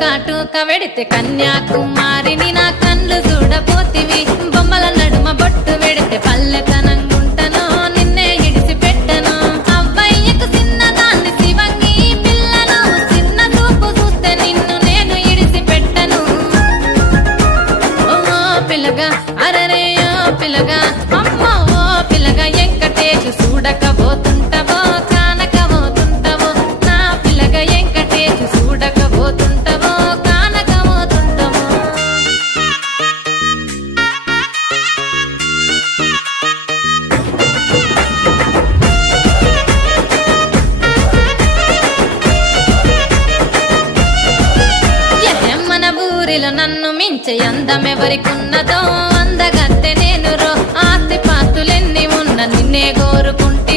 కాటుక వెడితే కన్యాకుమారిని నా కళ్ళు చూడపోతివి బొమ్మల నడుమ బొట్టు వెడితే పల్లెతనంగుంటను నిన్నే ఇడిసి పెట్టను అవ్వయ్యకు చిన్నదాన్ని శివంగి పిల్లను చిన్న చూపు చూస్తే నిన్ను నేను ఇడిసి పెట్టను ఓ పిల్లగా అరరే ఓ పిల్లగా అమ్మో ఓ పిల్లగా వెంకటేశు చూడకపోతుంటవో కానకపోతుంటవో నా పిల్లగా వెంకటేశు చూడకపోతుంటవో కానకపోతుంటవో మన ఊరిలో నన్ను మించే అందమెవరికున్నదో అందగత్తె నేను రో ఆస్తి పాస్తులెన్ని ఉన్న నిన్నే కోరుకుంటా